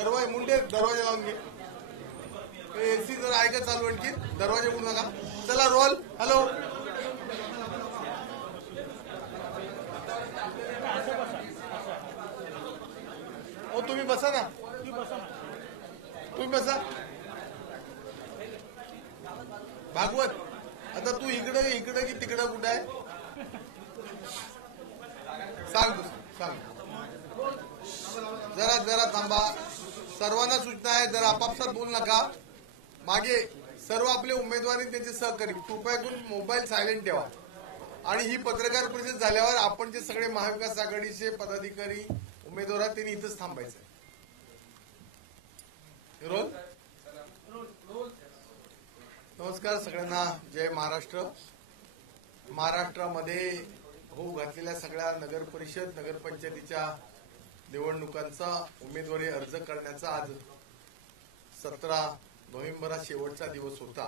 दरवाजा मुंडे दरवाजा लावून घे. एसी जर आहे का चालू आणखी दरवाजा उघडू नका. चला रोल. हॅलो हो तुम्ही बसा ना. तुम्ही बसा. भागवत आता तू इकडे इकडे की तिकडे कुठे आहे सांग. तू सांग. जरा जरा थांबा. सर्वांना सूचना आहे जरा आपापसात बोलू नका. मागे सर्व आपले उमेदवार त्यांचे सहकारी कृपया करून मोबाईल सायलेंट ठेवा. आणि ही पत्रकार परिषद झाल्यावर आपण जे सगळे महाविकास आघाडीचे पदाधिकारी उमेदवार आहेत त्यांनी इथंच थांबायचं आहे. रोल. नमस्कार सगळ्यांना. जय महाराष्ट्र. महाराष्ट्रामध्ये होऊ घातलेल्या सगळ्या नगर परिषद नगरपंचायतीच्या निवडणुकांचा उमेदवारी अर्ज करण्याचा आज 17 नोव्हेंबर हा शेवटचा दिवस होता.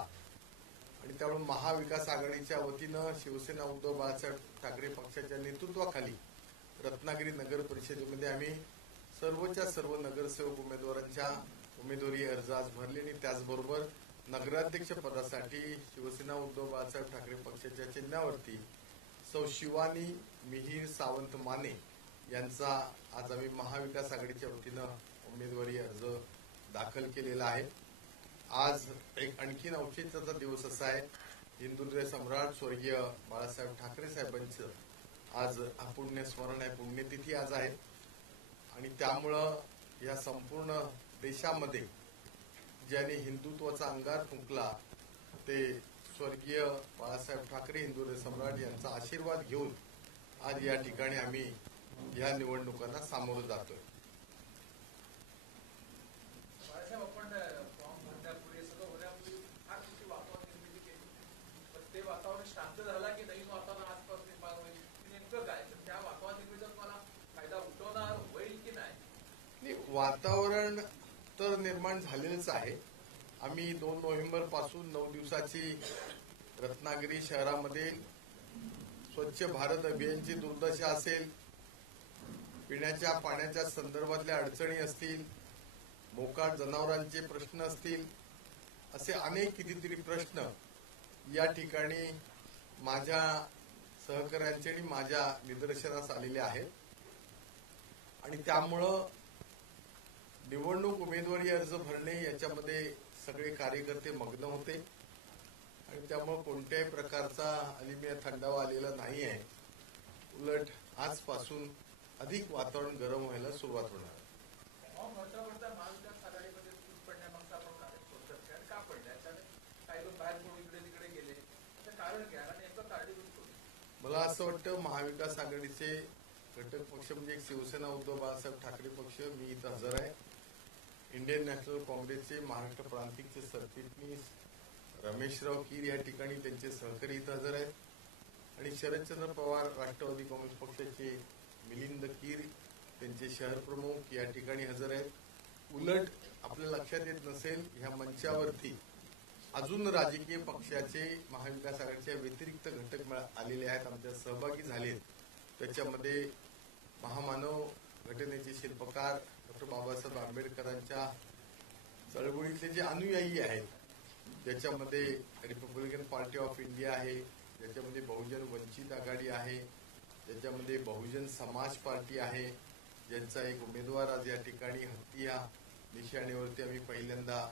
आणि त्यामुळे महाविकास आघाडीच्या वतीनं शिवसेना उद्धव बाळासाहेब ठाकरे पक्षाच्या नेतृत्वाखाली रत्नागिरी नगर परिषदेमध्ये आम्ही सर्वच्या सर्व नगरसेवक उमेदवारांच्या उमेदवारी अर्ज आज भरले. आणि त्याचबरोबर नगराध्यक्ष पदासाठी शिवसेना उद्धव बाळासाहेब ठाकरे पक्षाच्या चिन्हावरती सौ शिवानी मिहीर सावंत माने यांचा आज आम्ही महाविकास आघाडीच्या वतीनं उमेदवारी अर्ज दाखल केलेला आहे. आज एक आणखीन औचित्याचा दिवस असा आहे. हिंदुहृदय सम्राट स्वर्गीय बाळासाहेब ठाकरे साहेबांचं आज पुण्य स्मरण आहे. पुण्यतिथी आज आहे. आणि त्यामुळं या संपूर्ण देशामध्ये ज्यांनी हिंदुत्वाचा अंगार फुंकला ते स्वर्गीय बाळासाहेब ठाकरे हिंदुहृदय सम्राट यांचा आशीर्वाद घेऊन आज या ठिकाणी आम्ही या निवडणुकांना सामोरं जातोय. वातावरण शांत झाला की नवीन वातावरण आसपास निर्माण होईल नेमकं काय त्या वातावरण निर्मितीचा तुम्हाला फायदा उठवणार होईल की नाही? वातावरण तर निर्माण झालेलंच आहे. आम्ही 2 नोव्हेंबर पासून 9 दिवसाची रत्नागिरी शहरामध्ये स्वच्छ भारत अभियानची दुर्दशा असेल, पिण्याच्या पाण्याच्या संदर्भातल्या अडचणी असतील, मोकाट जनावरांचे प्रश्न असतील, असे अनेक कितीतरी प्रश्न या ठिकाणी माझ्या सहकार्यांचे आणि माझ्या निदर्शनास आलेले आहेत. आणि त्यामुळं निवडणूक उमेदवारी अर्ज भरणे याच्यामध्ये सगळे कार्यकर्ते मग्न होते. आणि त्यामुळे कोणत्याही प्रकारचा अलिमिया थंडावा आलेला नाही आहे. उलट आजपासून अधिक वातावरण गरम व्हायला सुरुवात होणार आहे. मला असं वाटतं महाविकास आघाडीचे घटक पक्ष म्हणजे शिवसेना उद्धव बाळासाहेब ठाकरे पक्ष मी इथं हजर आहे. इंडियन नॅशनल काँग्रेसचे महाराष्ट्र प्रांतिकचे सरचिटणीस रमेशराव कीर या ठिकाणी त्यांचे सहकारी इथं हजर आहेत. आणि शरदचंद्र पवार राष्ट्रवादी काँग्रेस पक्षाचे मिलिंद कीर त्यांचे शहर प्रमुख या ठिकाणी हजर आहेत. उलट आपल्या लक्षात येत नसेल ह्या मंचावरती अजून राजकीय पक्षाचे महाविकास आघाडीच्या व्यतिरिक्त घटक आलेले आहेत, आमच्या सहभागी झालेत. त्याच्यामध्ये महामानव घटनेचे शिल्पकार डॉक्टर बाबासाहेब आंबेडकरांच्या चळवळीतले जे अनुयायी आहेत, ज्याच्यामध्ये रिपब्लिकन पार्टी ऑफ इंडिया आहे, ज्याच्यामध्ये बहुजन वंचित आघाडी आहे, ज्याच्यामध्ये बहुजन समाज पार्टी आहे, ज्यांचा एक उमेदवार आज या ठिकाणी हत्ती या निशाणीवरती आम्ही पहिल्यांदा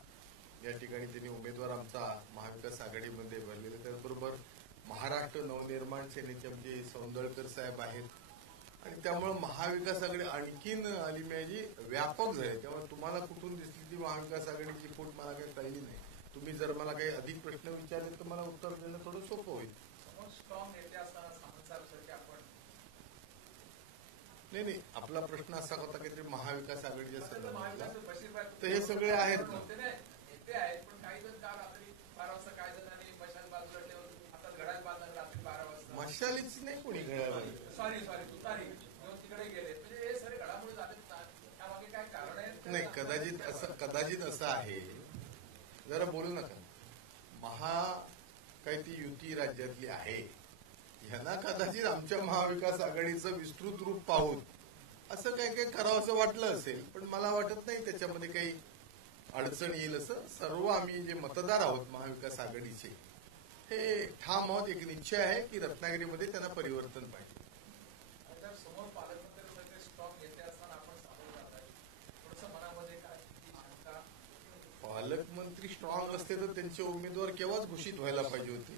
या ठिकाणी त्यांनी उमेदवार आमचा महाविकास आघाडीमध्ये भरलेले. त्याचबरोबर महाराष्ट्र नवनिर्माण सेनेचे म्हणजे सौंदळकर साहेब आहेत. आणि त्यामुळे महाविकास आघाडी आणखीन अलिम्याजी व्यापक झाली. त्यामुळे तुम्हाला कुठून दिसली ती महाविकास आघाडीची फूट मला काही कळली नाही. तुम्ही जर मला काही अधिक प्रश्न विचारले तर मला उत्तर देणं थोडं सोपं होईल. नाही आपला प्रश्न असा होता की महाविकास आघाडीच्या संदर्भात तर हे सगळे आहेत ना. मशालीच नाही कोणी नाही. कदाचित असं आहे. जरा बोलू नका. काही ती युती राज्यातली आहे, ह्यांना कदाचित आमच्या महाविकास आघाडीचं विस्तृत रूप पाहून असं काही काही करावं असं वाटलं असेल, पण मला वाटत नाही त्याच्यामध्ये काही अडचण येईल. असं सर्व आम्ही जे मतदार आहोत महाविकास आघाडीचे हे ठाम आहोत. एक निश्चय आहे की रत्नागिरीमध्ये त्यांना परिवर्तन पाहिजे. आणि जर समोर पालकमंत्री वगैरे स्ट्रॉंग येते असताना आपण सामोरं जात आहे, थोडंसं मनामध्ये काय ती शंका? पालकमंत्री स्ट्रॉंग असते तर त्यांचे उमेदवार केव्हाच घोषित व्हायला पाहिजे होते.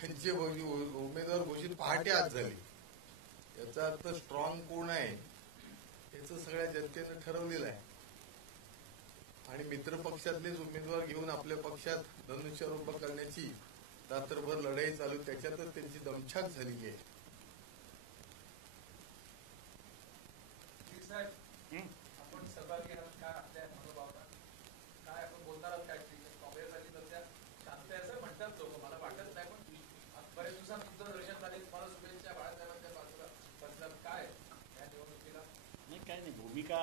त्यांचे उमेदवार घोषित पहाटे आज झाली. याचा अर्थ स्ट्रॉंग कोण आहे याचं सगळ्या जनतेनं ठरवलेलं आहे. आणि मित्र पक्षातलेच उमेदवार घेऊन आपल्या पक्षात धनुष्यारोप करण्याची रात्रभर लढाई चालू, त्याच्यातच त्यांची दमछाक झालेली आहे. साहेब, आपण सहभागी आहात काय आपल्या मनोभावना? काय आपण बोलणार आहोत काय? काँग्रेस आणि सध्या शांत आहे असं म्हणतात लोक, मला वाटत नाही, पण बरेच दिवसांत तुमचं दर्शन झाले. तुम्हाला शुभेच्छा बाळासाहेबांच्या बाजूला बसल्यात. काय या निवडणुकीला? नाही, काय नाही, भूमिका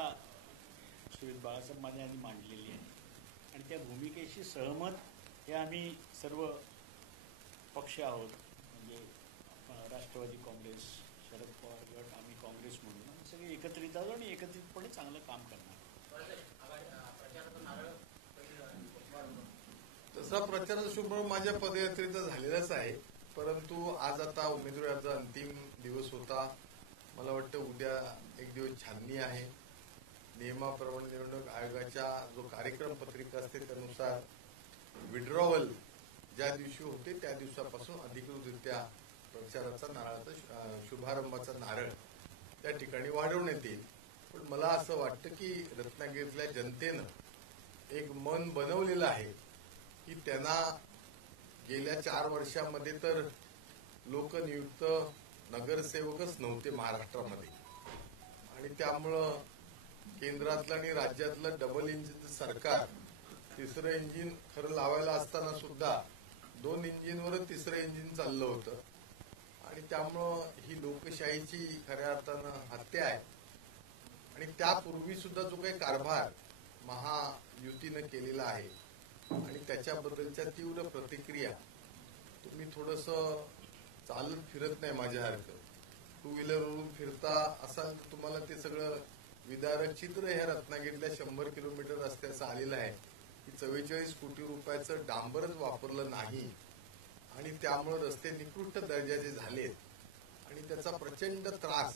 सुरेश बाळासाहेब माझ्या आधी मांडलेली आहे आणि त्या भूमिकेशी सहमत हे आम्ही सर्व पक्ष आहोत. म्हणजे राष्ट्रवादी काँग्रेस, शरद पवार गट, आम्ही काँग्रेस म्हणून आम्ही सगळे एकत्रित आहोत आणि एकत्रितपणे चांगलं काम करणार. तसा प्रचाराचा शुभारंभ माझ्या पदयात्रेचा झालेलाच आहे, परंतु आज आता उमेदवारी अर्ज अंतिम दिवस होता. मला वाटतं उद्या एक दिवस छाननी आहे. नियमाप्रमाणे निवडणूक आयोगाच्या जो कार्यक्रम पत्रिका असते त्यानुसार विड्रॉवल ज्या दिवशी होते त्या दिवसापासून अधिकृतरित्या प्रचाराचा नारळाचा शुभारंभाचा नारळ त्या ठिकाणी वाढवण्यात येईल. पण मला असं वाटतं की रत्नागिरीतल्या जनतेनं एक मन बनवलेलं आहे की त्यांना गेल्या 4 वर्षामध्ये तर लोकनियुक्त नगरसेवकच नव्हते महाराष्ट्रामध्ये, आणि त्यामुळं केंद्रातलं आणि राज्यातलं डबल इंजिनचं सरकार तिसरं इंजिन खरं लावायला असताना सुद्धा 2 इंजिनवरच तिसरं इंजिन चाललं होतं. आणि त्यामुळं ही लोकशाहीची खऱ्या अर्थानं हत्या आहे. आणि त्यापूर्वी सुद्धा जो काही कारभार महायुतीनं केलेला आहे आणि त्याच्याबद्दलच्या तीव्र प्रतिक्रिया, तुम्ही थोडंसं चालत फिरत नाही माझ्यासारखं, 2 व्हीलरवरून फिरता असाल तर तुम्हाला ते सगळं विदारक चित्र ह्या रत्नागिरीतल्या 100 किलोमीटर रस्त्याचं आलेलं आहे की 44 कोटी रुपयाचं डांबरच वापरलं नाही आणि त्यामुळे रस्ते निकृष्ट दर्जाचे झालेत आणि त्याचा प्रचंड त्रास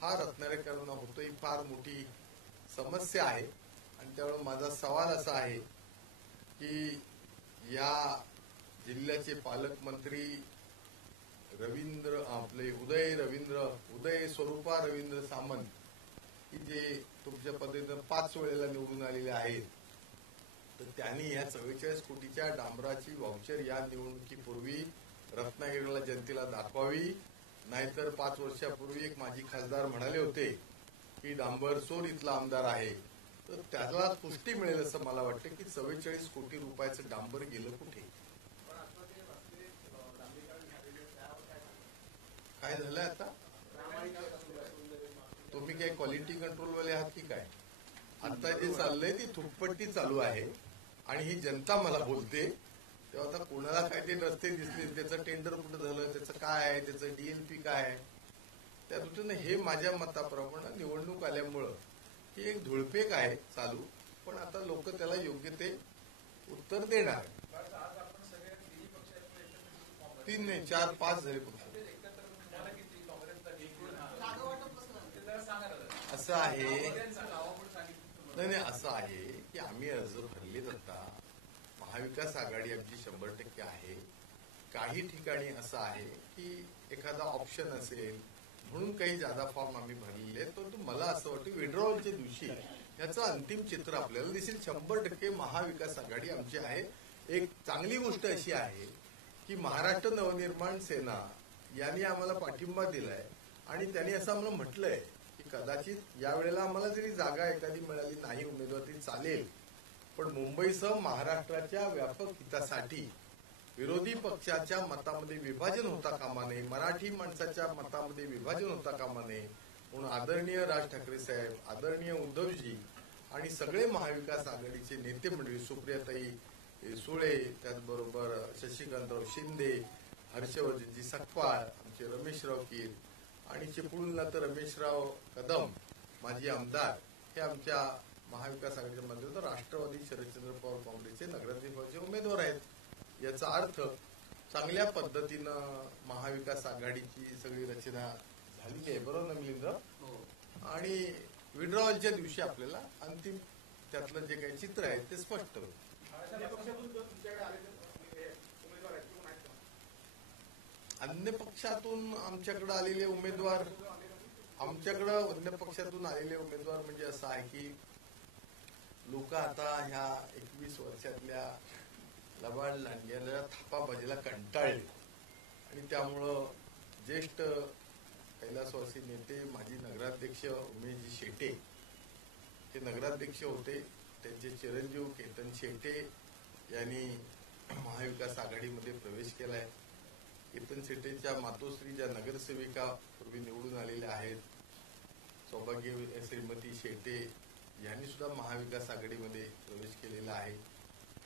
हा रत्नागिरीकरांना होतो. ही फार मोठी समस्या आहे. आणि त्यामुळे माझा सवाल असा आहे की या जिल्ह्याचे पालकमंत्री उदय स्वरूपा रवींद्र सामंत की जे तुमच्या पद्धतीनं 5 वेळेला निवडून आलेले आहेत, तर त्यांनी या 44 कोटीच्या डांबराची व्हाउचर या निवडणुकीपूर्वी रत्नागिरीला जनतेला दाखवावी. नाहीतर 5 वर्षापूर्वी एक माजी खासदार म्हणाले होते की डांबर चोर इथला आमदार आहे, तर त्याला पुष्टी मिळेल असं मला वाटतं की 44 कोटी रुपयाचं डांबर गेलं कुठे, काय झालं. आता तुम्ही काय क्वालिटी कंट्रोलवाले आहात की काय? आता जे चाललंय ती थुकपट्टी चालू आहे आणि ही जनता मला बोलते. तेव्हा आता कोणाला काय ते रस्ते दिसले, त्याचं टेंडर कुठं झालं, त्याचं काय आहे, त्याचं डीएलपी काय आहे, त्या दृष्टीनं हे माझ्या मताप्रमाणे निवडणूक आल्यामुळं ही एक धुळपेक आहे चालू. पण आता लोक त्याला योग्य ते उत्तर देणार. 3 नाही 4 5 झाले पक्ष. असं आहे, नाही असं आहे की आम्ही अर्ज भरलेत. आता महाविकास आघाडी आमची 100% आहे. काही ठिकाणी असं आहे की एखादा ऑप्शन असेल म्हणून काही जादा फॉर्म आम्ही भरलेले आहेत. परंतु मला असं वाटतं विड्रॉवलच्या दिवशी याचं अंतिम चित्र आपल्याला दिसेल. 100% महाविकास आघाडी आमची आहे. एक चांगली गोष्ट अशी आहे की महाराष्ट्र नवनिर्माण सेना यांनी आम्हाला पाठिंबा दिलाय आणि त्यांनी असं आम्हाला म्हटलंय की कदाचित यावेळेला आम्हाला जरी जागा एखादी मिळाली नाही उमेदवार तरी चालेल, पण मुंबईसह महाराष्ट्राच्या व्यापक हितासाठी विरोधी पक्षाच्या मतामध्ये विभाजन होता कामा नये, मराठी माणसाच्या मतामध्ये विभाजन होता कामा नये म्हणून आदरणीय राज ठाकरे साहेब, आदरणीय उद्धवजी आणि सगळे महाविकास आघाडीचे नेते मंडळी, सुप्रियाताई सुळे, त्याचबरोबर शशिकांतराव शिंदे, हर्षवर्धनजी सकपाळ, आमचे रमेशराव कीर आणि चिपळूणला तर रमेशराव कदम माजी आमदार हे आमच्या महाविकास आघाडीच्या माध्यमातून राष्ट्रवादी शरदचंद्र पवार काँग्रेसचे नगराध्यक्षाचे उमेदवार आहेत. याचा अर्थ चांगल्या पद्धतीनं महाविकास आघाडीची सगळी रचना झालेली आहे. बरोबर ना मिलिंद? आणि विड्रॉवलच्या दिवशी आपल्याला अंतिम त्यातलं जे काही चित्र आहे ते स्पष्ट होईल. अन्य पक्षातून आमच्याकडे आलेले उमेदवार अन्य पक्षातून आलेले उमेदवार म्हणजे असं आहे की लोक आता ह्या 21 वर्षातल्या लबाड लांडग्याला थापाबाजीला कंटाळले आणि त्यामुळं ज्येष्ठ कैलासवासी नेते माजी नगराध्यक्ष उमेशजी शेटे ते नगराध्यक्ष होते. त्यांचे चिरंजीव केतन शेटे यांनी महाविकास आघाडीमध्ये प्रवेश केलाय. केतन शेटेंच्या मातोश्री ज्या नगरसेविका पूर्वी निवडून आलेल्या आहेत, सौभाग्य श्रीमती शेटे यांनी सुद्धा महाविकास आघाडीमध्ये प्रवेश केलेला आहे.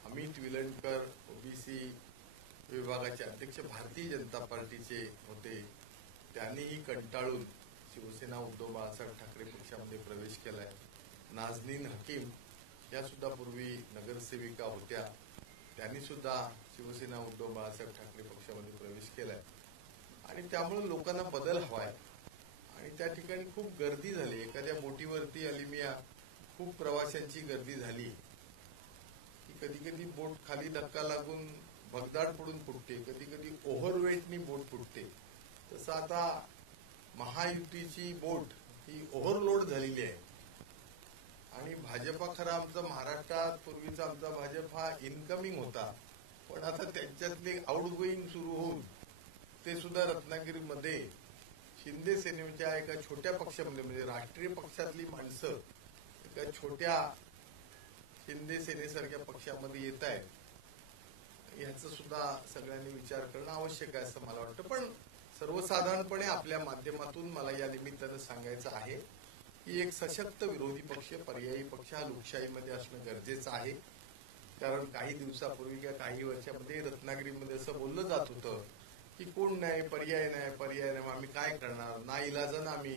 अमित विलणकर ओबीसी विभागाचे अध्यक्ष भारतीय जनता पार्टीचे होते, त्यांनीही कंटाळून शिवसेना उद्धव बाळासाहेब ठाकरे पक्षामध्ये प्रवेश केलाय. नाझनीन हकीम या सुद्धा पूर्वी नगरसेविका होत्या, त्यांनी सुद्धा शिवसेना उद्धव बाळासाहेब ठाकरे पक्षामध्ये प्रवेश केलाय. आणि त्यामुळे लोकांना बदल हवाय आणि त्या ठिकाणी खूप गर्दी झाली. एखाद्या बोटीवरती अलिमिया खूप प्रवाशांची गर्दी झाली की कधी कधी बोट खाली धक्का लागून भगदाड पडून फुटते, कधी कधी ओव्हरवेटनी बोट फुटते. तसं आता महायुतीची बोट ही ओव्हरलोड झालेली आहे आणि भाजपा खरा आमचा महाराष्ट्रात पूर्वीचा आमचा भाजप हा इनकमिंग होता, पण आता त्यांच्यातले आउटगोईंग सुरू होऊन ते सुद्धा रत्नागिरीमध्ये शिंदे सेनेच्या एका छोट्या पक्षामध्ये म्हणजे राष्ट्रीय पक्षातली माणसं एका छोट्या शिंदे सेनेसारख्या पक्षामध्ये येत आहेत. याचा सुद्धा सगळ्यांनी विचार करणं आवश्यक आहे असं मला वाटतं. पण सर्वसाधारणपणे आपल्या माध्यमातून मला या निमित्तानं सांगायचं आहे की एक सशक्त विरोधी पक्ष, पर्यायी पक्ष हा लोकशाहीमध्ये असणं गरजेचं आहे. कारण काही दिवसापूर्वी किंवा काही वर्षामध्ये रत्नागिरीमध्ये असं बोललं जात होतं की कोण नाही, पर्याय नाही, आम्ही काय करणार, नाईलाजानं आम्ही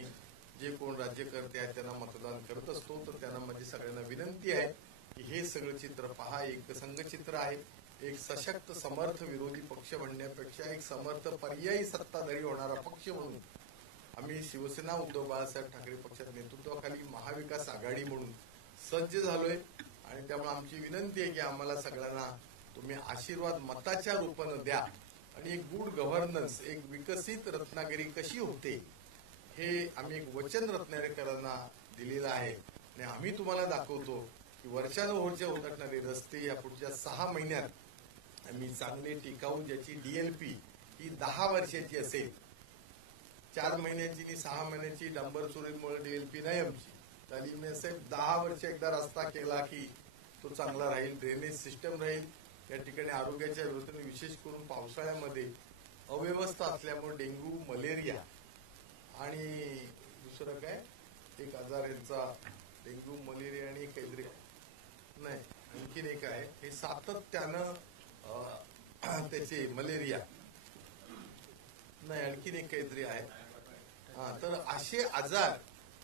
जे कोण राज्यकर्ते आहेत त्यांना मतदान करत असतो. तर त्यांना माझी सगळ्यांना विनंती आहे की हे सगळं चित्र पहा, एक संघ चित्र आहे. एक सशक्त समर्थ विरोधी पक्ष म्हणण्यापेक्षा एक समर्थ पर्यायी सत्ताधारी होणारा पक्ष म्हणून आम्ही शिवसेना उद्धव बाळासाहेब ठाकरे पक्षाच्या नेतृत्वाखाली महाविकास आघाडी म्हणून सज्ज झालोय. आणि त्यामुळे आमची विनंती आहे की आम्हाला सगळ्यांना तुम्ही आशीर्वाद मताच्या रूपानं द्या आणि एक गुड गव्हर्नन्स, एक विकसित रत्नागिरी कशी होते हे आम्ही एक वचन रत्नागिरीकरांना दिलेलं आहे. आणि आम्ही तुम्हाला दाखवतो की वर्षानुवर्षे उलटणारे रस्ते या पुढच्या 6 महिन्यात आम्ही चांगले टिकाऊ, ज्याची डीएलपी ही 10 वर्षाची असेल. 4 महिन्यांची आणि 6 महिन्यांची डांबर चोरीमुळे डीएलपी नाही आमची. तालीम साहेब 10 वर्ष एकदा रस्ता केला की तो चांगला राहील, ड्रेनेज सिस्टम राहील. या ठिकाणी आरोग्याच्या व्यवस्थेने विशेष करून पावसाळ्यामध्ये अव्यवस्था असल्यामुळे डेंग्यू, मलेरिया आणि दुसरं काय एक आजार यांचा डेंग्यू, मलेरिया आणि काहीतरी नाही आणखीन एक आहे हे सातत्यानं त्याचे मलेरिया नाही आणखीन एक काहीतरी आहे. तर असे आजार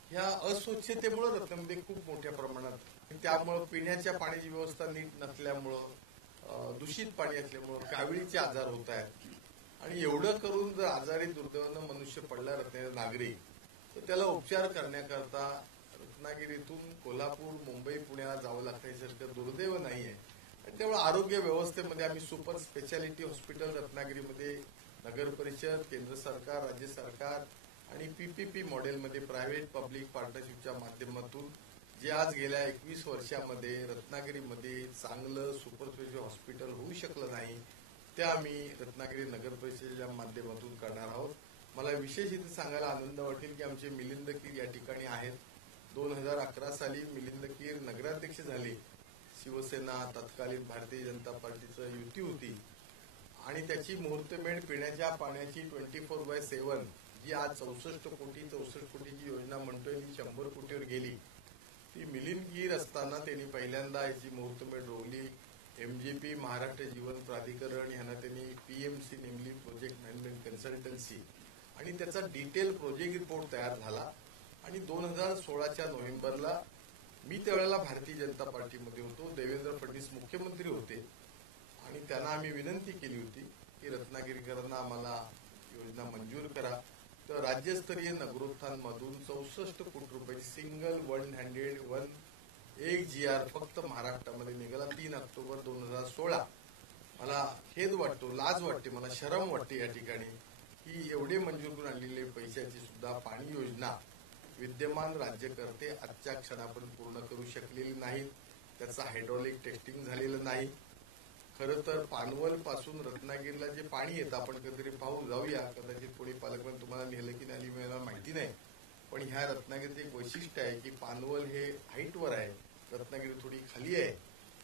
ह्या अस्वच्छतेमुळे रत्नागिरीमध्ये खूप मोठ्या प्रमाणात, त्यामुळं पिण्याच्या पाण्याची व्यवस्था नीट नसल्यामुळं, दूषित पाणी असल्यामुळं काविळीचे आजार होत आहेत. आणि एवढं करून जर आजारी दुर्दैवानं मनुष्य पडला रत्नागिरी नागरिक, तर त्याला उपचार करण्याकरता रत्नागिरीतून कोल्हापूर, मुंबई, पुण्याला जावं लागतं. यासारखं दुर्दैव नाहीये. त्यामुळे आरोग्य व्यवस्थेमध्ये आम्ही सुपर स्पेशालिटी हॉस्पिटल रत्नागिरीमध्ये नगर परिषद, केंद्र सरकार, राज्य सरकार आणि पीपीपी मॉडेलमध्ये प्रायव्हेट पब्लिक पार्टनरशिपच्या माध्यमातून जे आज गेल्या 21 वर्षामध्ये रत्नागिरीमध्ये चांगलं सुपर स्पेशालिटी हॉस्पिटल होऊ शकलं नाही, ते आम्ही रत्नागिरी नगर परिषदेच्या माध्यमातून करणार आहोत. मला विशेष इथे सांगायला आनंद वाटेल की आमचे मिलिंद कीर या ठिकाणी आहेत. 2011 साली मिलिंद कीर नगराध्यक्ष झाले. शिवसेना तत्कालीन भारतीय जनता पार्टीचं युती होती आणि त्याची मुहूर्तमेढ पिण्याच्या पाण्याची 24/7 जी आज 64 कोटीची योजना म्हणतोय ती 100 कोटीवर गेली. ती मिलिंद कीर असताना त्यांनी पहिल्यांदा याची मुहूर्तमेढ रोवली. एमजीपी, महाराष्ट्र जीवन प्राधिकरण यांना त्यांनी पीएमसी नेमली, प्रोजेक्ट मॅनेजमेंट कन्सल्टन्सी, आणि त्याचा डिटेल प्रोजेक्ट रिपोर्ट तयार झाला आणि 2016च्या नोव्हेंबरला मी त्यावेळेला भारतीय जनता पार्टीमध्ये होतो, देवेंद्र फडणवीस मुख्यमंत्री होते आणि त्यांना आम्ही विनंती केली होती की रत्नागिरीकरांना आम्हाला योजना मंजूर करा. तर राज्यस्तरीय नगरोत्थान मधून 64 कोटी रुपये सिंगल वन हँडेड एक GR फक्त महाराष्ट्रामध्ये निघाला 3 ऑक्टोबर 2016. मला खेद वाटतो, लाज वाटते, मला शरम वाटते या ठिकाणी की एवढे मंजूर करून आणलेले पैशाची सुद्धा पाणी योजना विद्यमान राज्यकर्ते आजच्या क्षणापर्यंत पूर्ण करू शकलेली नाही. त्याचं हायड्रॉलिक टेस्टिंग झालेलं नाही. खरं तर पानवल पासून रत्नागिरीला जे पाणी येतं आपण कधीतरी पाहू जाऊया, कदाचित कोणी पालकमंत्री तुम्हाला नेलं की नाही मला माहिती नाही, पण ह्या रत्नागिरीचं एक वैशिष्ट्य आहे की पानवल हे हाईटवर आहे, रत्नागिरी थोडी खाली आहे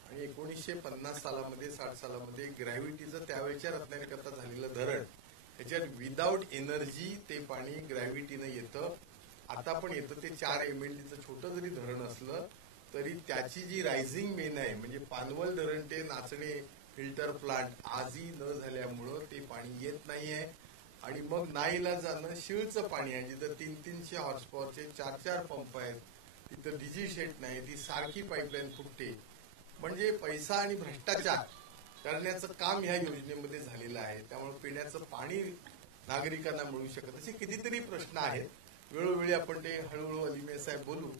आणि 1950 सालामध्ये 60 सालामध्ये ग्रॅव्हिटीचं त्यावेळेच्या रत्नागिरीकरता झालेलं धरण ह्याच्यात विदाऊट एनर्जी ते पाणी ग्रॅव्हिटीनं येतं. आता पण येतं ते 4 MLDचं छोटं जरी धरण असलं तरी त्याची जी रायझिंग मेन आहे म्हणजे पानवल धरण ते नाचणे फिल्टर प्लांट आजही न झाल्यामुळं ते पाणी येत नाहीये आणि मग नाईलाजानं शिळचं पाणी आहे जिथं 300 हॉर्स पॉवरचे 4 पंप आहेत, तिथं डीजी शेट नाही, ती सारखी पाईपलाईन फुटते. म्हणजे पैसा आणि भ्रष्टाचार करण्याचं काम ह्या योजनेमध्ये झालेलं आहे. त्यामुळे पिण्याचं पाणी नागरिकांना मिळू शकत असे कितीतरी प्रश्न आहेत. वेळोवेळी आपण ते हळूहळू अलिमे साहेब बोलू.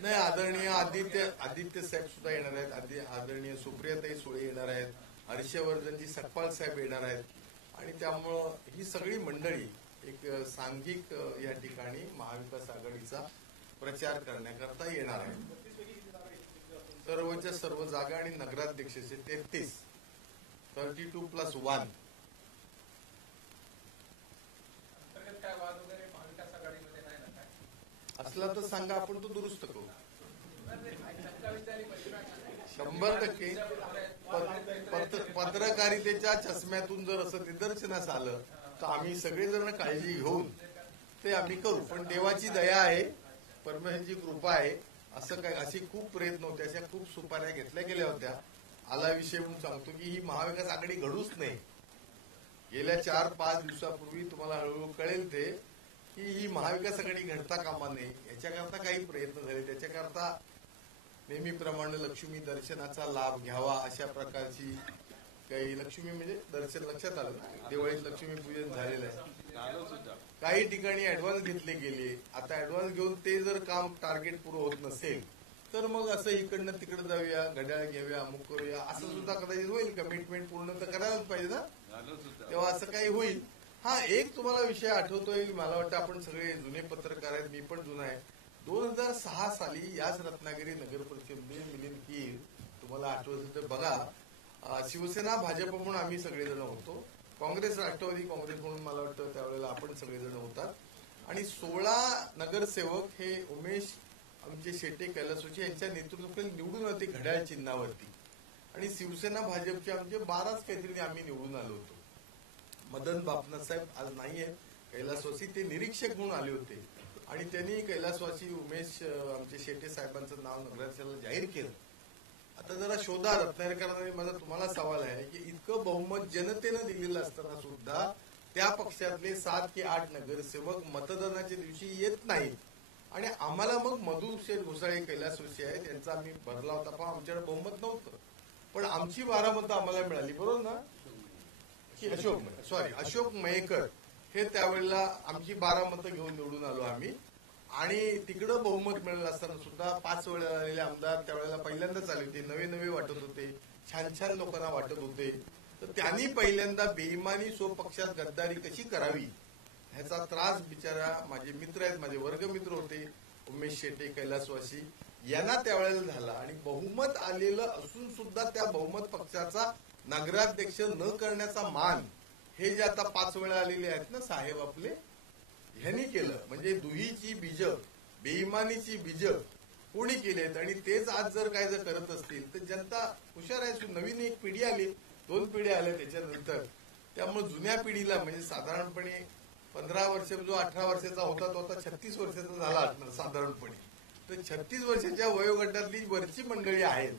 नाही, आदरणीय आदित्य साहेब सुद्धा येणार आहेत, आदरणीय सुप्रियाताई सुळे येणार आहेत, हर्षवर्धनजी सकपाल साहेब येणार आहेत आणि त्यामुळं ही सगळी मंडळी एक सांघिक या ठिकाणी महाविकास आघाडीचा प्रचार करण्याकरता येणार आहे. सर्वच्या सर्व जागा आणि नगराध्यक्षाचे 32+1 असला तर सांगा, आपण तो दुरुस्त करू. 100% पत्रकारितेच्या चष्म्यातून जर असं निदर्शनास आलं तर आम्ही सगळेजण काळजी घेऊन ते आम्ही करू. पण देवाची दया आहे, परमेश्वराची कृपा आहे. असं काय अशी खूप प्रयत्न होते, अशा खूप सुपाऱ्या घेतल्या गेल्या होत्या. आला विषय म्हणून सांगतो की ही महाविकास आघाडी घडूच नाही. गेल्या 4-5 दिवसापूर्वी तुम्हाला हळूहळू कळेल ते की ही महाविकास आघाडी घडता कामा नये याच्याकरता काही प्रयत्न झाले. त्याच्याकरता नेहमीप्रमाणे लक्ष्मी दर्शनाचा लाभ घ्यावा अशा प्रकारची काही लक्ष्मी म्हणजे दर्शन लक्षात आलं, दिवाळीत लक्ष्मी पूजन झालेलं आहे. काही ठिकाणी ऍडव्हान्स घेतले गेले. आता ऍडव्हान्स घेऊन ते जर काम टार्गेट पूर्ण होत नसेल तर मग असं इकडनं तिकडे जाऊया, घड्याळ घेऊया, अमुक करूया असं सुद्धा कदाचित होईल. कमिटमेंट पूर्ण तर करायलाच पाहिजे ना, तेव्हा असं काही होईल. हा एक तुम्हाला विषय आठवतोय, मला वाटतं आपण सगळे जुने पत्रकार आहेत, मी पण जुना आहे. 2006 साली याच रत्नागिरी नगर परिषदेमध्ये मिलिंद कीर तुम्हाला आठवत तर बघा, शिवसेना भाजप म्हणून आम्ही सगळेजण होतो, काँग्रेस राष्ट्रवादी काँग्रेस म्हणून मला वाटतं त्यावेळेला आपण सगळेजण होतात आणि 16 नगरसेवक हे उमेश आमचे शेटे कैलासोचे यांच्या नेतृत्वाखाली निवडून आले घड्याळ चिन्हावरती आणि शिवसेना भाजपचे आमचे 12च काहीतरी आम्ही निवडून आलो होतो. मदन बापना साहेब आज नाहीये, कैलासवासी ते निरीक्षक म्हणून आले होते आणि त्यांनी कैलासवासी उमेश आमचे शेटे साहेबांचं नाव नगराध्यक्षाला जाहीर केलं. आता जरा शोधा रत्नागिरीकरांना माझा तुम्हाला सवाल आहे की इतकं बहुमत जनतेनं दिलेलं असताना सुद्धा त्या पक्षातले 7 की 8 नगरसेवक मतदानाच्या दिवशी येत नाहीत आणि आम्हाला मग मधु शेठ घोसाळे कैलासवासी आहे त्यांचा आम्ही भरला होता, पण आमच्याकडे बहुमत नव्हतं, पण आमची 12 मतं आम्हाला मिळाली. बरोबर ना? अशोक मयेकर हे त्यावेळेला आमची 12 मतं घेऊन निवडून आलो आम्ही आणि तिकडं बहुमत मिळालं असताना सुद्धा 5 वेळा आलेले आमदार त्यावेळेला पहिल्यांदाच आले होते, नवे वाटत होते, छान लोकांना वाटत होते. तर त्यांनी पहिल्यांदा बेईमानी स्वपक्षात गद्दारी कशी करावी ह्याचा त्रास बिचारा माझे मित्र आहेत, माझे वर्गमित्र होते उमेश शेटे कैलासवासी यांना त्यावेळेला झाला आणि बहुमत आलेलं असून सुद्धा त्या बहुमत पक्षाचा नगराध्यक्ष न करण्याचा मान हे जे आता 5 वेळा आलेले आहेत ना साहेब आपले, ह्यांनी केलं. म्हणजे दुहीची बीज, बेईमानीची बीज कोणी केलेत आणि तेच आज जर काय जर करत असतील तर जनता हुशार आहे. नवीन एक पिढी आली, 2 पिढ्या आल्या त्याच्यानंतर, त्यामुळे जुन्या पिढीला म्हणजे साधारणपणे 15 वर्ष जो 18 वर्षाचा होता तो आता 36 वर्षाचा झाला असणार साधारणपणे. तर 36 वर्षाच्या वयोगटातली वरची मंडळी आहेत,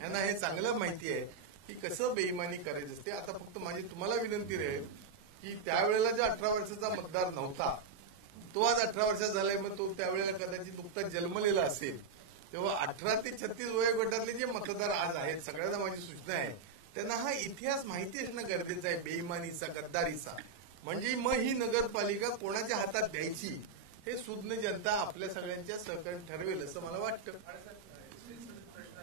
यांना हे चांगलं माहिती आहे की कसं बेईमानी करायचं असते. आता फक्त माझी तुम्हाला विनंती राहील की त्यावेळेला जो 18 वर्षाचा मतदार नव्हता तो आज 18 वर्षाचा झालाय, मग तो त्यावेळेला कदाचित नुकताच जन्मलेला असेल. तेव्हा 18 ते 36 वयोगटातले जे मतदार आज आहेत, सगळ्यांना माझी सूचना आहे, त्यांना हा इतिहास माहिती असणं गरजेचं आहे, बेईमानीचा, गद्दारीचा. म्हणजे मग ही नगरपालिका कोणाच्या हातात द्यायची हे सुज्ञ जनता आपल्या सगळ्यांच्या सहकार्याने ठरवेल असं मला वाटतं.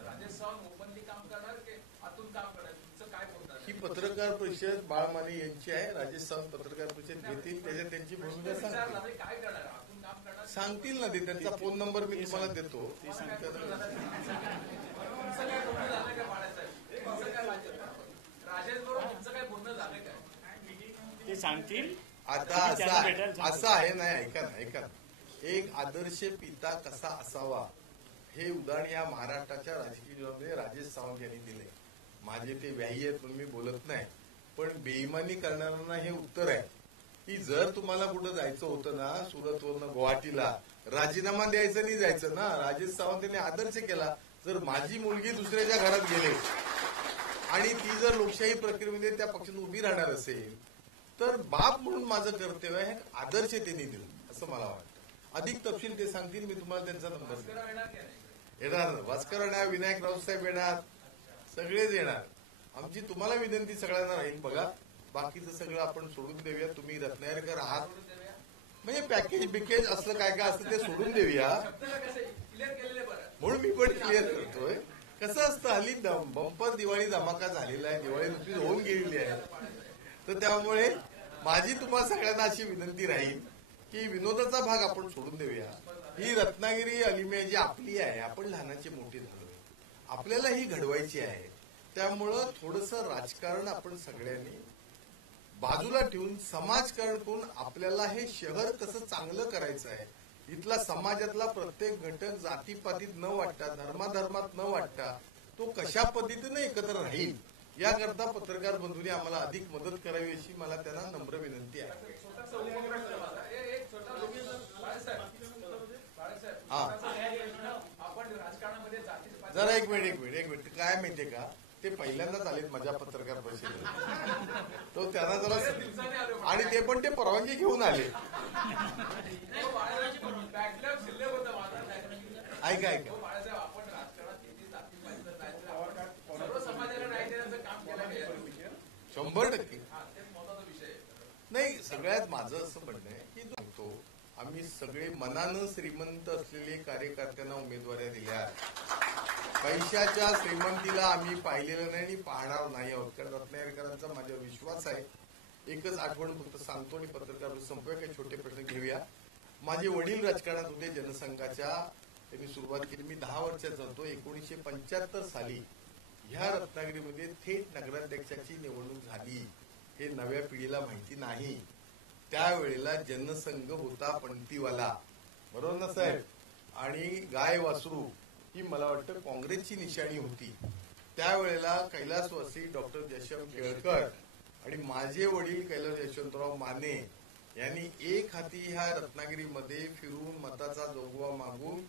राजेश सावंत ओपनली काम करणार की आतून काम करणार, तुमचं काय बोलणार? ही पत्रकार परिषद बाळमाने यांची आहे. राजेश सावंत पत्रकार परिषद घेतील, त्याच्यात त्यांची भूमिका सांगतील. काय करणार, आतून काम करणार? सांगतील ना ते. त्यांचा फोन नंबर मी तुम्हाला देतो, ते सांगतात. तुमचं काय बोलणं झालं काय बाळासाहेब? तुमचं काय राजेश बरोबर तुमचं काय बोलणं झालं काय? ते सांगतील. आता असं आहे, नाही ऐका ना, एक आदर्श पिता कसा असावा हे उदाहरण या महाराष्ट्राच्या राजकीय जीवनामध्ये राजेश सावंत यांनी दिले. माझे ते व्याही आहेत म्हणून मी बोलत नाही, पण बेईमानी करणाऱ्यांना हे उत्तर आहे की जर तुम्हाला कुठं जायचं होतं ना, सुरतवरनं गुवाहाटीला, राजीनामा द्यायचं नाही जायचं ना. राजेश सावंत यांनी आदर्श केला. जर माझी मुलगी दुसऱ्याच्या घरात गेले आणि ती जर लोकशाही प्रक्रियेमध्ये त्या पक्षात उभी राहणार असेल तर बाप म्हणून माझं कर्तव्य आहे, आदर्श त्यांनी दिलं असं मला वाटतं. अधिक तपशील ते सांगतील, मी तुम्हाला त्यांचा नंबर येणार. भास्कर येणार, विनायक राऊतसाहेब येणार, सगळेच येणार. आमची तुम्हाला विनंती सगळ्यांना राहील, बघा बाकीचं सगळं आपण सोडून देऊया. तुम्ही रत्नागिरीकर आहात म्हणजे पॅकेज बिकेज असलं काय काय असतं ते सोडून देऊया म्हणून मी पण क्लिअर करतोय. कसं असतं, हल्ली बंपर दिवाळी धमाका झालेला आहे, दिवाळी नुकतीच होऊन गेलेली आहे. तर त्यामुळे माझी तुम्हाला सगळ्यांना अशी विनंती राहील की विनोदाचा भाग आपण सोडून देऊया. ही रत्नागिरी अलिमे जी आपली आहे, आपण लहानाची मोठी झालोय, आपल्याला ही घडवायची आहे. त्यामुळं थोडंसं राजकारण आपण सगळ्यांनी बाजूला ठेवून समाजकारण करून आपल्याला हे शहर कसं चांगलं करायचं आहे, इथला समाजातला प्रत्येक घटक जातीपातीत न वाटता, धर्माधर्मात न वाटता तो कशा पद्धतीने एकत्र राहील याकरता पत्रकार बंधूंनी आम्हाला अधिक मदत करावी अशी मला त्यांना नम्र विनंती आहे. आपण राजकारणामध्ये जरा एक मिनिट काय माहितीये का, ते पहिल्यांदाच आलेत माझ्या पत्रकार परिषदेत, तो त्यांना जरा, आणि ते पण ते परवानगी घेऊन आले. ऐका आपण राजकारणात किती सर्व समाजाला न्याय देण्याचं काम केलं गेलं 100%. तेच महत्वाचा विषय. नाही, सगळ्यात माझं असं म्हणणं आहे की तो आम्ही सगळे मनानं श्रीमंत असलेले कार्यकर्त्यांना उमेदवाऱ्या दिल्या. पैशाच्या श्रीमंतीला आम्ही पाहिलेलं नाही आणि पाहणार नाही आहोत, कारण रत्नागिरीकरांचा माझ्यावर विश्वास आहे. एकच आठवण फक्त सांगतो आणि पत्रकार संपूया, काही छोटे प्रश्न घेऊया. माझे वडील राजकारणात होते, जनसंघाच्या त्यांनी सुरुवात केली. मी 10 वर्षाचा होतो. 1975 साली ह्या रत्नागिरीमध्ये थेट नगराध्यक्षाची निवडणूक झाली. हे नव्या पिढीला माहिती नाही. त्यावेळेला जनसंघ होता पणतीवाला, बरोबर ना साहेब, आणि गाय वासरू ही मला वाटतं काँग्रेसची निशाणी होती. त्यावेळेला कैलासवासी डॉक्टर जयश्याम केळकर आणि माझे वडील कैलास यशवंतराव माने यांनी एक हाती ह्या रत्नागिरीमध्ये फिरून मताचा जोगवा मागून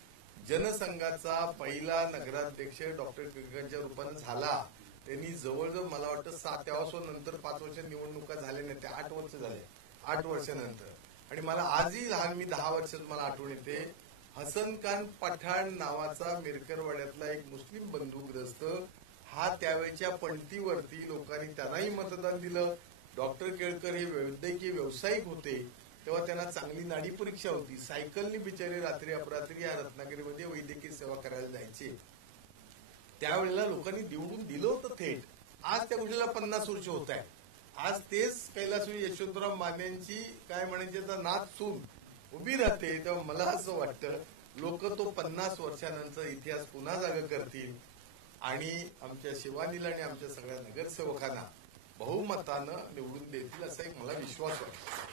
जनसंघाचा पहिला नगराध्यक्ष डॉक्टर केळकरांच्या रूपानं झाला. त्यांनी जवळजवळ मला वाटतं 7 नंतर 5 वर्ष निवडणुका झाल्या नाही, त्या 8 वर्ष झाले, 8 वर्षानंतर. आणि मला आजही लहान, मी 10 वर्षात मला आठवण येते, हसन खान पठाण नावाचा मिरकरवाड्यातला एक मुस्लिम बंधुग्रस्त हा त्यावेळच्या पणतीवरती लोकांनी त्यांनाही मतदान दिलं. डॉक्टर केळकर हे वैद्यकीय व्यावसायिक होते, तेव्हा त्यांना चांगली नाडी परीक्षा होती. सायकलनी बिचारे रात्री अपरात्री या रत्नागिरीमध्ये वैद्यकीय सेवा करायला जायचे. त्यावेळेला लोकांनी निवडून दिलं होतं थेट. आज त्या गोष्टीला 50 वर्ष होत आहे. आज तेच कैलासवासी यशवंतराव मानेंची काय म्हणायचे तर नाथ सून उभी राहते. तेव्हा मला असं वाटतं लोक तो 50 वर्षानंतर इतिहास पुन्हा जागा करतील आणि आमच्या शिवानीला आणि आमच्या सगळ्या नगरसेवकांना बहुमतानं निवडून देतील असा एक मला विश्वास वाटतो.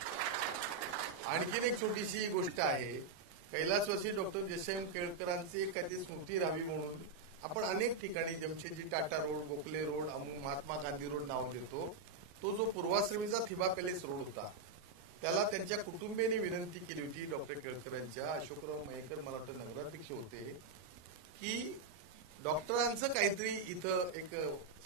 आणखीन एक छोटीशी गोष्ट आहे, कैलासवासी डॉक्टर जयश्याम केळकरांची एक काहीतरी स्मृती राहावी म्हणून आपण अनेक ठिकाणी Jamshedji Tata road, Gokhale road, Mahatma Gandhi road नाव देतो. तो जो पूर्वाश्रमीचा थिबा पॅलेस रोड होता त्याला त्यांच्या कुटुंबियांनी विनंती केली होती डॉक्टर केळकरांच्या, अशोकराव मयेकर मला वाटतं नगराध्यक्ष होते, की डॉक्टरांचं काहीतरी इथं एक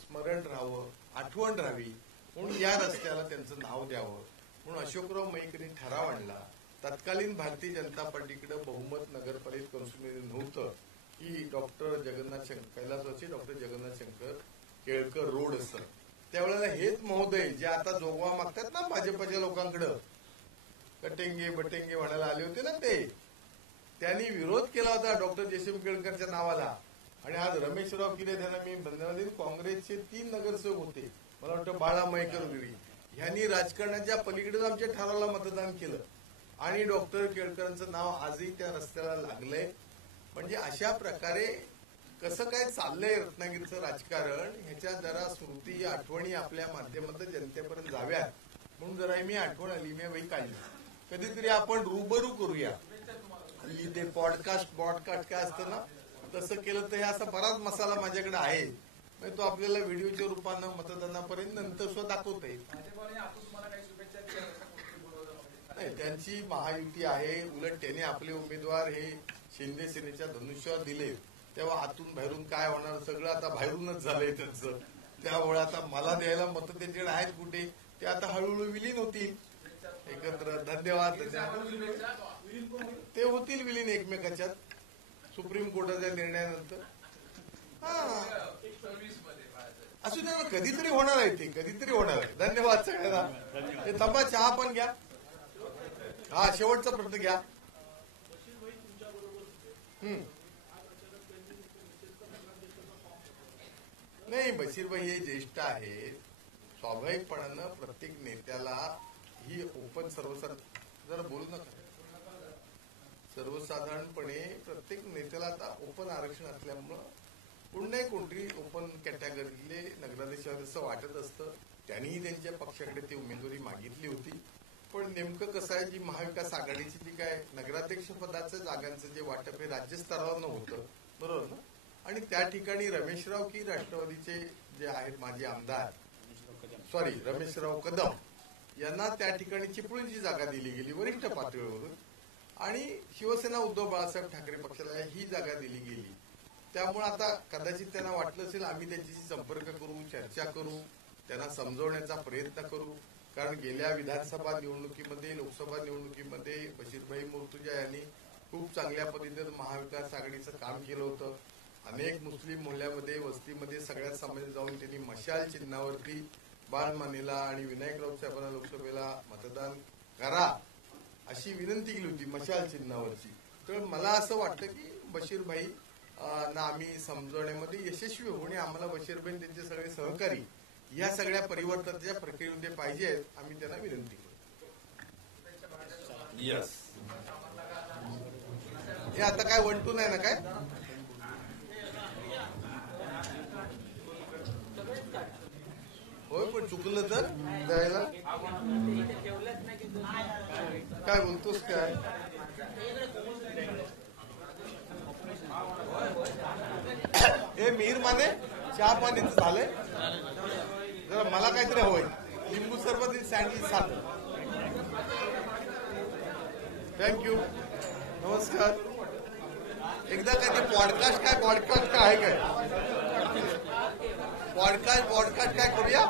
स्मरण राहावं, आठवण राहावी म्हणून या रस्त्याला त्यांचं नाव द्यावं. म्हणून अशोकराव मयेकरांनी ठराव आणला. तत्कालीन भारतीय जनता पार्टीकडे बहुमत नगरपालिका कौन्सिलमध्ये नव्हतं की डॉक्टर जगन्नाथ शंकर कैलासवासी डॉक्टर जगन्नाथ शंकर केळकर रोड असतं. त्यावेळेला हेच महोदय जे आता जोगवा मागतात ना भाजपच्या लोकांकडं, कटेंगे बटेंगे म्हणायला आले होते ना, ते त्यांनी विरोध केला होता डॉक्टर जयसिंह केळकरच्या नावाला. आणि आज रमेशराव किरे त्यांना मी बंधनाधीन काँग्रेसचे 3 नगरसेवक होते, मला वाटतं बाळा मयेकर वगैरे, ह्यांनी राजकारणाच्या पलीकडे आमच्या ठरावाला मतदान केलं आणि डॉक्टर केळकरांचं नाव आजही त्या रस्त्याला लागलंय. म्हणजे अशा प्रकारे कसं काय चाललंय रत्नागिरीचं राजकारण, ह्याच्या जरा स्मृती आठवणी आपल्या माध्यमातून जनतेपर्यंत जाव्यात म्हणून जरा मी आठवण आली, मी बाई काढली. कधीतरी आपण रूबरू करूया. हल्ली ते पॉडकास्ट काय असतं ना, तसं केलं तर हे असा बराच मसाला माझ्याकडे आहे. म्हणजे तो आपल्याला व्हिडिओच्या रूपानं मतदानापर्यंत नंतर सुद्धा दाखवता येईल. नाही, त्यांची महायुती आहे. उलट त्याने आपले उमेदवार हे शिंदे सेनेच्या धनुष्यावर दिले, तेव्हा आतून बाहेरून काय होणार सगळं आता बाहेरूनच झालंय त्यांचं. त्यामुळे आता मला द्यायला मतं त्यांच्याकडे आहेत कुठे, ते आता हळूहळू विलीन होतील एकत्र. धन्यवाद. ते होतील विलीन एकमेकाच्यात सुप्रीम कोर्टाच्या निर्णयानंतर. असू द्या, कधीतरी होणार आहे, ते कधीतरी होणार आहे. धन्यवाद सगळ्यांना. ते थांबा, चहा पण घ्या. हा, शेवटचा प्रश्न घ्या. नाही, बशीरभाई हे ज्येष्ठ आहेत. स्वाभाविकपणानं प्रत्येक नेत्याला ही ओपन जरा बोलू नका. सर्वसाधारणपणे प्रत्येक नेत्याला आता ओपन आरक्षण असल्यामुळं पुन्हा कोणतरी ओपन कॅटेगरीतले नगराध्यक्ष असं वाटत असतं. त्यांनीही त्यांच्या पक्षाकडे ती उमेदवारी मागितली होती. पण नेमकं कसं आहे, जी महाविकास आघाडीची जी काय नगराध्यक्ष पदाचं जागांचं जे वाटप हे राज्यस्तरावर होतं, बरोबर ना. आणि त्या ठिकाणी रमेशराव की राष्ट्रवादीचे जे आहेत माजी आमदार, रमेशराव कदम यांना त्या ठिकाणी चिपळूणची जागा दिली गेली वरिष्ठ पातळीवरून. आणि शिवसेना उद्धव बाळासाहेब ठाकरे पक्षाला ही जागा दिली गेली. त्यामुळे आता कदाचित त्यांना वाटलं असेल आम्ही त्यांच्याशी संपर्क करू, चर्चा करू, त्यांना समजवण्याचा प्रयत्न करू. कारण गेल्या विधानसभा निवडणुकीमध्ये, लोकसभा निवडणुकीमध्ये बशीरभाई मुर्तुजा यांनी खूप चांगल्या पद्धतीने महाविकास आघाडीचं काम केलं होतं. अनेक मुस्लिम मोहल्ल्यामध्ये, वस्तीमध्ये सगळ्या समाजात जाऊन त्यांनी मशाल चिन्हावरती बाळमानेला आणि विनायकराव साहेबांना लोकसभेला मतदान करा अशी विनंती केली होती मशाल चिन्हावरची. तर मला असं वाटतं की बशीरभाई ना आम्ही समजवण्यामध्ये यशस्वी होऊ आणि आम्हाला बशीरभाई त्यांचे सगळे सहकारी या सगळ्या परिवर्तनाच्या प्रक्रियेमध्ये पाहिजे, आम्ही त्यांना विनंती करू. यस, हे आता काय 1-2 नाही ना काय. होय, पण चुकलं तर द्यायला काय बोलतोस काय. हे मीर माने चहा पाणीच झालंय, जरा मला काहीतरी हवंय. लिंबू सरबत सँडविच साथ. थँक्यू, नमस्कार. एकदा काय ते पॉडकास्ट काय आहे काय, पॉडकास्ट काय करूया.